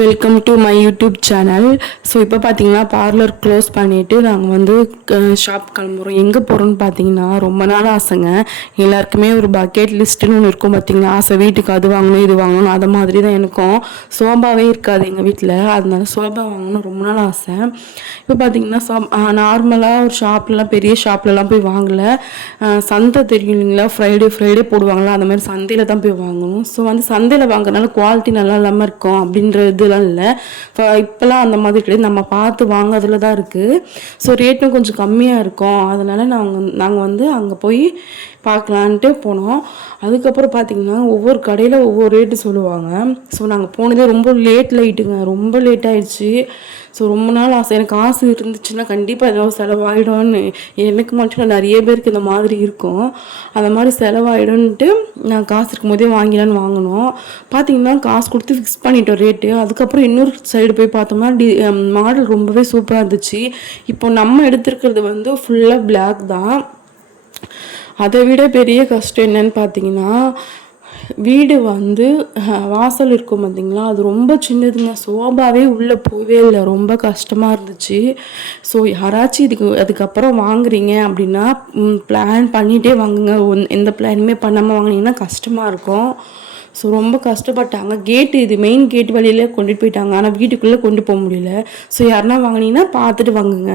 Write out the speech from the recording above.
Welcome to my YouTube channel. So இப்போ பார்த்தீங்கன்னா parlour close பண்ணிவிட்டு நாங்கள் வந்து ஷாப் கிளம்புறோம். எங்கே போகிறோன்னு பார்த்தீங்கன்னா ரொம்ப நாள் ஆசைங்க. எல்லாருக்குமே ஒரு பக்கெட் லிஸ்ட்டுன்னு ஒன்று இருக்கும் பார்த்தீங்கன்னா, ஆசை வீட்டுக்கு அது வாங்கணும் இது வாங்கணும். அதை மாதிரி தான் எனக்கும். சோபாவே இருக்காது எங்கள் வீட்டில், அதனால சோபா வாங்கணும் ரொம்ப நாள் ஆசை. இப்போ பார்த்தீங்கன்னா நார்மலாக ஒரு ஷாப்லாம் பெரிய ஷாப்லலாம் போய் வாங்கலை. சந்தை தெரியும் இல்லைங்களா, ஃப்ரைடே போடுவாங்களா, அந்த மாதிரி சந்தையில் தான் போய் வாங்கணும். ஸோ வந்து சந்தையில் வாங்குறதுனால குவாலிட்டி நல்லா இல்லாமல் இருக்கும் அப்படின்ற இதெல்லாம் இல்லை. இப்போலாம் அந்த மாதிரி கிடையாது, நம்ம பார்த்து வாங்குறதுல தான் இருக்குது. ஸோ ரேட்டும் கொஞ்சம் கம்மியாக இருக்கும். அதனால் நாங்கள் வந்து அங்கே போய் பார்க்கலான்ட்டு போனோம். அதுக்கப்புறம் பார்த்திங்கன்னா ஒவ்வொரு கடையில் ஒவ்வொரு ரேட்டு சொல்லுவாங்க. ஸோ நாங்கள் போனதே ரொம்ப லேட்டாகிட்டுங்க, ரொம்ப லேட் ஆகிடுச்சு. ஸோ ரொம்ப நாள் ஆசை, எனக்கு காசு இருந்துச்சுன்னா கண்டிப்பாக ஏதாவது செலவாயிடும்னு. எனக்கு மட்டும் நிறைய பேருக்கு இந்த மாதிரி இருக்கும். அந்த மாதிரி செலவாயிடும்ன்ட்டு நான் காசு இருக்கும்போதே வாங்கிலான்னு வாங்கினோம். பார்த்திங்கன்னா காசு கொடுத்து ஃபிக்ஸ் பண்ணிட்டோம் ரேட்டு. அதுக்கப்புறம் இன்னொரு சைடு போய் பார்த்தோம்னா மாடல் ரொம்பவே சூப்பராக இருந்துச்சு. இப்போ நம்ம எடுத்துருக்கிறது வந்து ஃபுல்லாக பிளாக் தான். அதை விட பெரிய கஷ்டம் என்னன்னு பார்த்தீங்கன்னா, வீடு வந்து வாசல் இருக்கும் பார்த்தீங்களா, அது ரொம்ப சின்னதுங்க. சோபாவே உள்ளே போகவே இல்லை, ரொம்ப கஷ்டமாக இருந்துச்சு. ஸோ யாராச்சும் அதுக்கப்புறம் வாங்குறீங்க அப்படின்னா பிளான் பண்ணிகிட்டே வாங்குங்க. எந்த பிளானுமே பண்ணாமல் வாங்கினீங்கன்னா கஷ்டமாக இருக்கும். ஸோ ரொம்ப கஷ்டப்பட்டாங்க. இது மெயின் கேட் வழியிலே கொண்டுட்டு போயிட்டாங்க, ஆனால் வீட்டுக்குள்ளே கொண்டு போக முடியல. ஸோ யாருன்னா வாங்கினீங்கன்னா பார்த்துட்டு வாங்குங்க.